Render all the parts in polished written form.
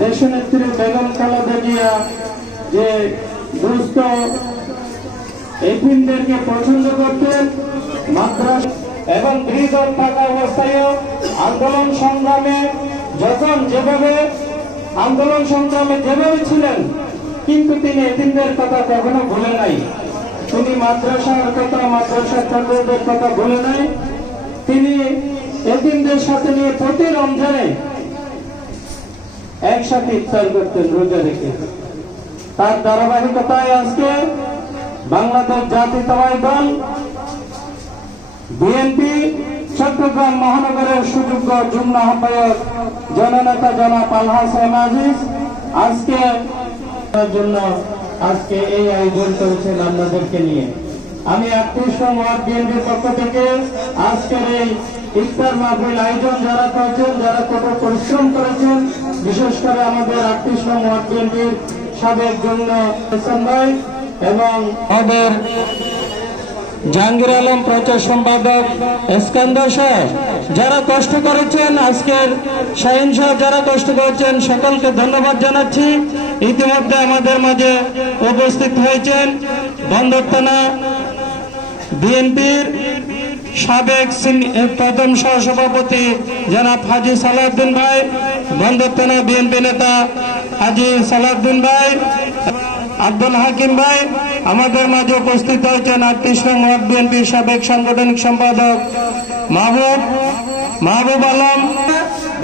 দেশনেত্রী বেগম খালেদা জিয়া যে দুস্থ এতিমদেরকে পছন্দ করতেন, মাদ্রাসা এবং গৃহ থাকা অবস্থায়ও আন্দোলন সংগ্রামে যেভাবে ছিলেন, কিন্তু তিনি এতিমদের কথা কখনো ভুলে নাই। তিনি মাদ্রাসার ছাত্রদের কথা ভুলে নাই। তিনি এতিমদের সাথে নিয়ে প্রতি রমজানে একসাথে ইফতার করতেন রোজা রেখে। তার ধারাবাহিকতায় আজকে বাংলাদেশ জাতীয়তাবাদী দল বিএনপি চট্টগ্রাম মহানগরের সুযোগ্য যুগ্ম আহ্বায়ক জননেতা জনাব আল হাসান আজিজ আজকে এই আয়োজন করেছেন আপনাদেরকে নিয়ে। আমি 38 নং ওয়ার্ড বিএনপির পক্ষ থেকে আজকের এই ইফতার মাহফিল আয়োজন যারা করেছেন, যারা কঠোর পরিশ্রম করেছেন, বিশেষ করে আমাদের 38 নং ওয়ার্ড বিএনপির সাবেক যুগ্ম ভাই এবং আমাদের জাহাঙ্গীর আলম প্রচার সম্পাদক স্কন্দর সাহেব যারা কষ্ট করেছেন, আজকের শাহিন সাহেব যারা কষ্ট করেছেন, সকলকে ধন্যবাদ জানাচ্ছি। ইতিমধ্যে আমাদের মাঝে উপস্থিত হয়েছেন বন্দর থানা বিএনপির সাবেক প্রথম সহসভাপতি জনাব হাজি সালাউদ্দিন ভাই, বন্দর থানা বিএনপি নেতা হাজি সালাউদ্দিন ভাই, আব্দুল হাকিম ভাই আমাদের মাঝে উপস্থিত হয়েছেন 38 নং ওয়ার্ড বিএনপির সাবেক সাংগঠনিক সম্পাদক মাহবুব আলম।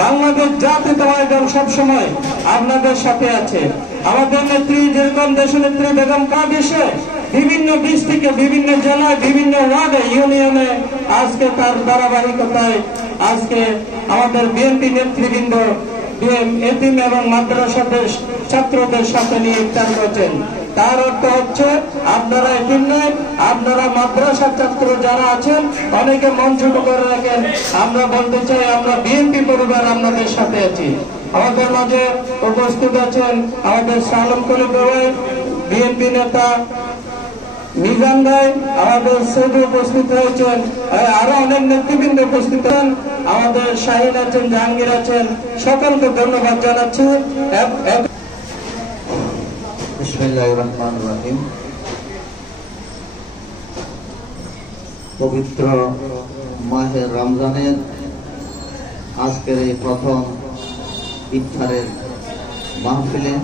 বাংলাদেশ জাতীয়তাবাদী দল সবসময় আপনাদের সাথে আছে। আমাদের নেত্রী যেরকম দেশনেত্রী বেগম কাদেশে বিভিন্ন ডিস্ট্রিক্টে, বিভিন্ন জেলায়, বিভিন্ন ওয়ার্ডে, ইউনিয়নে আজকে তার ধারাবাহিকতায় আজকে আমাদের বিএনপি নেতৃবৃন্দ এতিম এবং মাদ্রাসাদের ছাত্রদের সাথে নিয়ে ইফতার করেছেন। তার অর্থ হচ্ছে আপনারা এতিম নয়, আপনারা মাদ্রাসার ছাত্র যারা আছেন অনেকে মন ছোট করে রাখেন। আমরা বলতে চাই আমরা বিএনপি পরিবার আপনাদের সাথে আছি। আমাদের মাঝে উপস্থিত আছেন আমাদের সালম কলিম ভাই, বিএনপি নেতা মিজান ভাই, আমাদের সৌদি উপস্থিত হয়েছেন, আরো অনেক নেতৃবৃন্দ উপস্থিত হন, আমাদের শাহিন আছেন, জাহাঙ্গীর আছেন, সকলকে ধন্যবাদ জানাচ্ছি। বিসমিল্লাহির রহমানির রহিম। পবিত্র মাহে রমজানের আজকের এই প্রথম ইফতারের মাহফিলে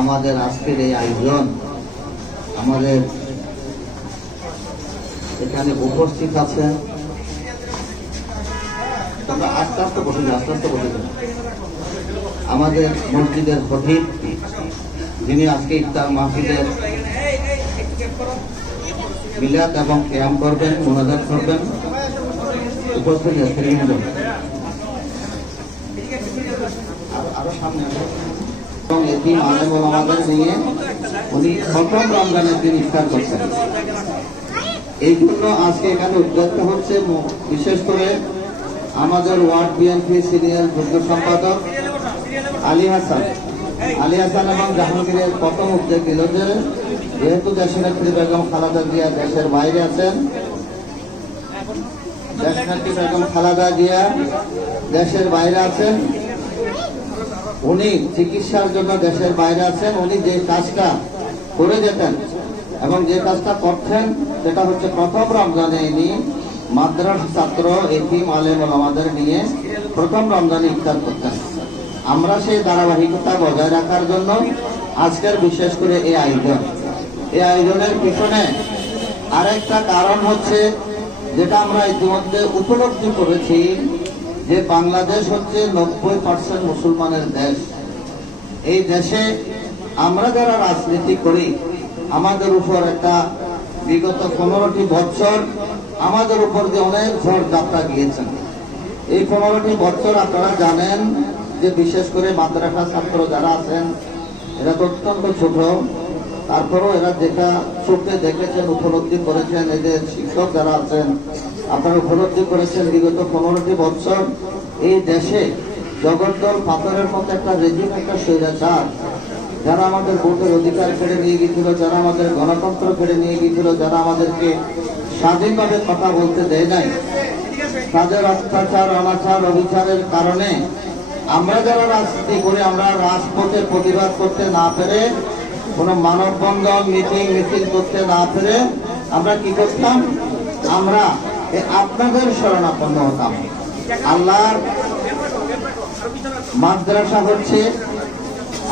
আমাদের আজকের এই আয়োজন, আমাদের এখানে উপস্থিত আছেন, আস্তে আস্তে বসে আমাদের মসজিদের খতিব যিনি আজকে ইফতার মাহফিলের মিলাদ এবং কিয়াম করবেন, মুনাজাত করবেন, উপস্থিত নেতৃবৃন্দ আরো সামনে এবং এতিম আলেম ওলামাদের নিয়ে উনি প্রথম রমজানের দিন ইফতার করছেন। এই জন্য আজকে এখানে উদ্যোক্ত হচ্ছে বিশেষ করে আমাদের ওয়ার্ড বিএনপি সিনিয়র যুগ্ম সম্পাদক আলী হাসান এবং জাহাঙ্গীরের প্রথম উদ্যোগ দিল যে যেহেতু দেশনেত্রী বেগম খালেদা জিয়া দেশের বাইরে আছেন, দেশনেত্রী বেগম খালেদা জিয়া দেশের বাইরে আছেন, উনি চিকিৎসার জন্য দেশের বাইরে আছেন, উনি যে কাজটা করে যেতেন এবং যে কাজটা করতেন সেটা হচ্ছে প্রথম রমজানে ইনি মাদ্রাসা ছাত্র এতিম আলেম ওলামাদের নিয়ে প্রথম রমজানে ইফতার করতেন। আমরা সেই ধারাবাহিকতা বজায় রাখার জন্য আজকের বিশেষ করে এই আয়োজনের পিছনে আরেকটা কারণ হচ্ছে যেটা আমরা ইতিমধ্যে উপলব্ধি করেছি যে বাংলাদেশ হচ্ছে 90% মুসলমানের দেশ। এই দেশে আমরা যারা রাজনীতি করি আমাদের উপর একটা বিগত 15টি বছর আমাদের উপর যে অনেক ঝড় যাত্রা গিয়েছেন। এই 15টি বছর আপনারা জানেন যে বিশেষ করে মাদ্রাসা ছাত্র যারা আছেন এরা তো অত্যন্ত ছোট, তারপরেও এরা যেটা চোখে দেখেছেন, উপলব্ধি করেছেন, এদের শিক্ষক যারা আছেন আপনারা উপলব্ধি করেছেন বিগত 15টি বছর এই দেশে জগদ্দল পাথরের মতো একটা রেজিম, একটা স্বৈরাচার যারা আমাদের ভোটের অধিকার কেড়ে নিয়ে গিয়েছিল, যারা আমাদের গণতন্ত্র কেড়ে নিয়ে গিয়েছিল, যারা আমাদেরকে স্বাধীনভাবে কথা বলতে দেয় নাই, তাদের অত্যাচার অনাচার অবিচারের কারণে আমরা যারা রাজনীতি করে আমরা রাজপথে প্রতিবাদ করতে না পেরে, কোনো মানববন্ধন মিটিং মিছিল করতে না পেরে আমরা কি করতাম? আমরা আপনাদের শরণাপন্ন হতাম। আল্লাহর মাদ্রাসা হচ্ছে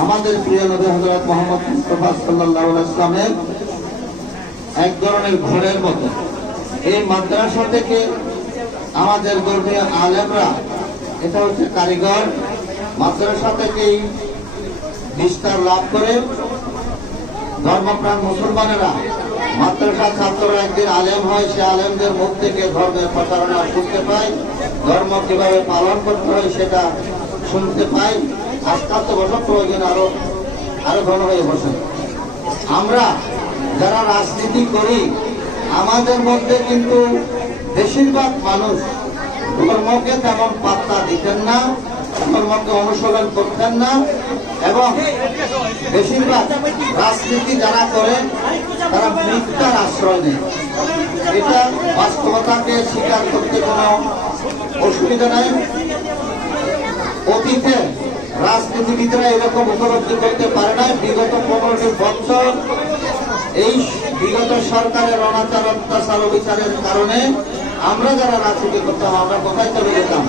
আমাদের প্রিয় নবী হযরত মুহাম্মদ মুস্তাফা সাল্লাল্লাহু আলাইহি ওয়াসাল্লামের এক ধরনের ঘরের মতো। এই মাদ্রাসা থেকে আমাদের ধর্মীয় আলেমরা, এটা হচ্ছে কারিগর, মাদ্রাসা থেকেই বিস্তার লাভ করে ধর্মপ্রাণ মুসলমানেরা, মাদ্রাসা ছাত্ররা একদিন আলেম হয়, সে আলেমদের মুখ থেকে ধর্মের প্রচারণা শুনতে পায়, ধর্ম কিভাবে পালন করতে হয় সেটা শুনতে পাই। আস্তে আস্তে বছর প্রয়োজন আরো ঘন হয়ে বসে। আমরা যারা রাজনীতি করি আমাদের মধ্যে কিন্তু বেশিরভাগ মানুষ ধর্মকে তেমন পাত্তা দিতেন না, ধর্মকে অনুসরণ করতেন না, এবং বেশিরভাগ রাজনীতি যারা করেন তারা মিথ্যার আশ্রয় নেয়। এটা বাস্তবতাকে স্বীকার করতে কোনো অসুবিধা নাই। অতীতে রাজনীতিবিদরা এরকম উপলব্ধি করতে পারে না। বিগত 15টি বছর এই বিগত সরকারের অনাচার অত্যাচার অবিচারের কারণে আমরা যারা রাজনীতি করতাম আমরা কোথায় চলে যেতাম?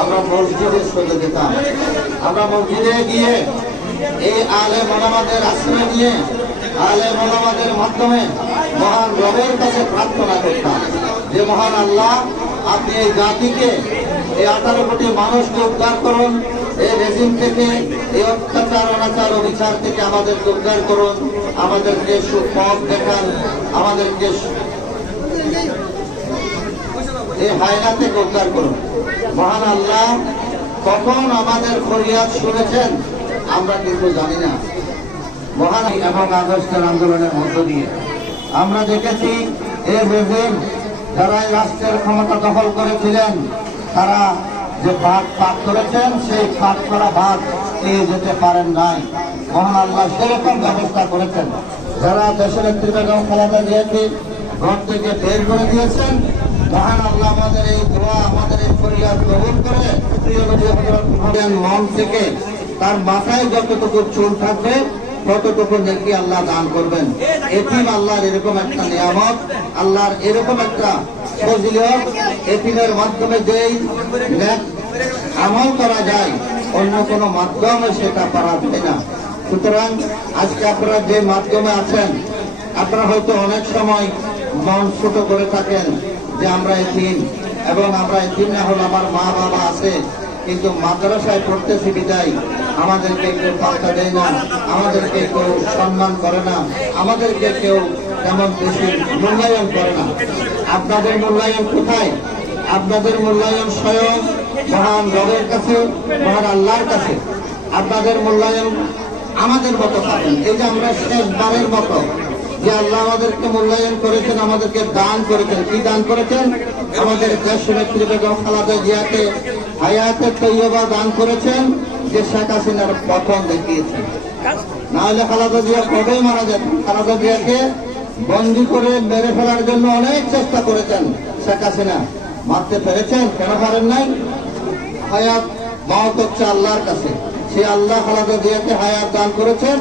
আমরা মসজিদে চলে যেতাম। আমরা মসজিদে গিয়ে এই আলেম ওলামাদের আশ্রয় নিয়ে আলেম ওলামাদের মাধ্যমে মহান রবের কাছে প্রার্থনা করতাম যে মহান আল্লাহ, আপনি এই জাতিকে, এই 18 কোটি মানুষকে উদ্ধার করুন, এই রেজিম থেকে, এই অত্যাচার অনাচার অবিচার থেকে আমাদেরকে উদ্ধার করুন, আমাদেরকে সুপথ দেখান, আমাদেরকে এই হায়না থেকে উদ্ধার করুন। মহান আল্লাহ কখন আমাদের ফরিয়াদ শুনেছেন আমরা কিন্তু জানি না। মহান এবং আগস্টের আন্দোলনের মধ্য দিয়ে আমরা দেখেছি এই রেজিম যারা এই রাষ্ট্রের ক্ষমতা দখল করেছিলেন তারা যে ভাগ পাক করেছেন সেই পাক করা ভাগ পেয়ে যেতে পারেন নাই। মহান আল্লাহ সেরকম ব্যবস্থা করেছেন। যারা দেশের নেত্রী বেগম খালেদা জিয়াকে ঘর থেকে বের করে দিয়েছেন, মহান আল্লাহ আমাদের এই দোয়া, আমাদের এই ফরিয়াদ কবুল করে প্রিয় নবী হযরত মুহাম্মদ মন থেকে তার মাথায় যতটুকু চুল থাকবে ততটুকু নেকি আল্লাহ দান করবেন। এতিম আল্লাহর এরকম একটা নিয়ামত, আল্লাহর এরকম একটা ফজিলত, এতিমের মাধ্যমে যেই নেক আমল করা যায় অন্য কোনো মাধ্যমে সেটা পারা যায় না। সুতরাং আজকে আপনারা যে মাধ্যমে আছেন, আপনারা হয়তো অনেক সময় মন ছোট করে থাকেন যে আমরা এতিম, এবং আমরা এতিম না হলে আমার মা বাবা আছে, কিন্তু মাদ্রাসায় পড়তেছি বিদায় আমাদেরকে কেউ পাত্তা দেয় না, আমাদেরকে কেউ সম্মান করে না, আমাদেরকে কেউ তেমন বেশি মূল্যায়ন করে না। আপনাদের মূল্যায়ন কোথায়? আপনাদের মূল্যায়ন স্বয়ং মহান রবের কাছে, মহান আল্লাহর কাছে। আপনাদের মূল্যায়ন আমাদের মতো পাবেন। এই যে আমরা শেষবারের মতো যে আল্লাহ আমাদেরকে মূল্যায়ন করেছেন, আমাদেরকে দান করেছেন। কি দান করেছেন? আমাদের দেশ নেত্রী বেগম খালেদা জিয়াকে হায়াতে তৈয়বা দান করেছেন, যে শেখ হাসিনার পতন দেখিয়েছেন। না হলে খালেদা জিয়া কবেই মারা যেতেন। খালেদা জিয়াকে বন্দি করে মেরে ফেলার জন্য অনেক চেষ্টা করেছেন শেখ হাসিনা, মারতে পেরেছেন? কেন পারেন নাই? হায়াত মওত হচ্ছে আল্লাহর কাছে। সে আল্লাহ খালেদা জিয়াকে হায়াত দান করেছেন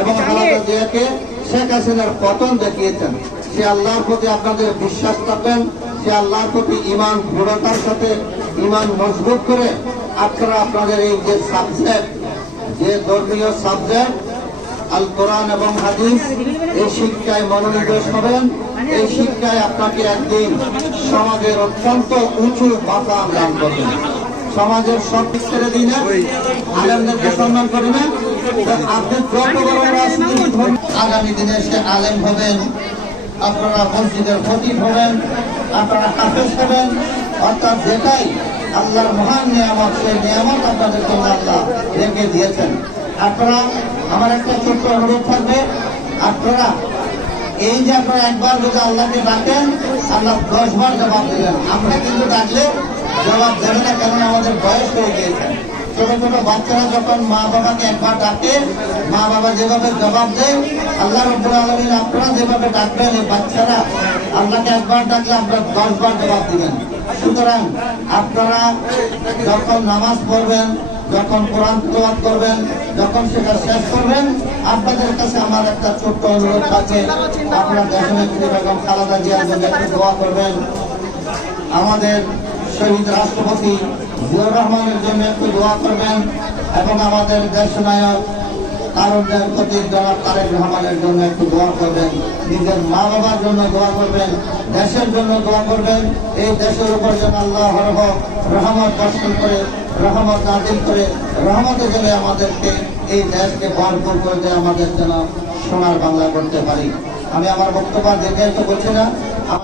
এবং খালেদা জিয়াকে শেখ হাসিনার পতন দেখিয়েছেন। সে আল্লাহর প্রতি আপনাদের বিশ্বাস থাকবেন, সে আল্লাহর প্রতি ঈমান দৃঢ়তার সাথে ঈমান মজবুত করে আপনারা আপনাদের এই যে সাবজেক্ট, যে ধর্মীয় সাবজেক্ট আল কোরআন এবং হাদিস, এই শিক্ষায় মনোনিবেশ হবেন। এই শিক্ষায় আপনাকে একদিন সমাজের অত্যন্ত উঁচু মাকাম দান করবেন। সমাজের সব দিক ছেড়ে দিই না, আলেমদেরকে সম্মান করি না। আপনি যত বড় রাজনীতি আগামী দিনে সে আলেম হবেন, আপনারা মসজিদের খতিব হবেন, আপনারা হাফেজ হবেন, অর্থাৎ যেটাই আল্লাহর মহান নিয়ামত, সেই নিয়ামত আপনাদের জন্য আল্লাহ রেখে দিয়েছেন। আপনারা, আমার একটা ছোট্ট অনুরোধ থাকবে, আপনারা এই যে আপনারা একবার যদি আল্লাহকে ডাকেন, আল্লাহ 10 বার জবাব দেবেন। আমরা কিন্তু ডাকলে জবাব দেবে না, কারণ আমাদের বয়স হয়ে গিয়েছে। ছোট ছোট বাচ্চারা যখন মা বাবাকে একবার ডাকে, মা বাবা যেভাবে জবাব দেয়, আল্লাহ রাব্বুল আলামিন আপনারা যেভাবে ডাকবেন, এই বাচ্চারা আল্লাহকে একবার ডাকলে আপনারা 10 বার জবাব দিবেন। সুতরাং আপনারা যখন নামাজ পড়বেন, যখন কোরআন তেলাওয়াত করবেন, যখন সেটা শেষ করবেন, আপনাদের কাছে আমার একটা ছোট্ট অনুরোধ থাকে, আপনারা দেশনেত্রী বেগম খালেদা জিয়ার জন্য একটু দোয়া করবেন, আমাদের শহীদ রাষ্ট্রপতি জিয়াউর রহমানের জন্য একটু দোয়া করবেন, এবং আমাদের দেশনায়ক তারুণ্যের প্রতি জনাব তারেক রহমানের জন্য একটু দোয়া করবেন, নিজের মা বাবার জন্য দোয়া করবেন, দেশের জন্য দোয়া করবেন। এই দেশের উপর যেন আল্লাহ হরহ রহমত বর্ষণ করে, রহমত নাযিল করে, রহমতে যেন আমাদেরকে এই দেশকে ভরপুর করে দেয়, আমাদের যেন সোনার বাংলা করতে পারি। আমি আমার বক্তব্য দীর্ঘায়িত করছি না।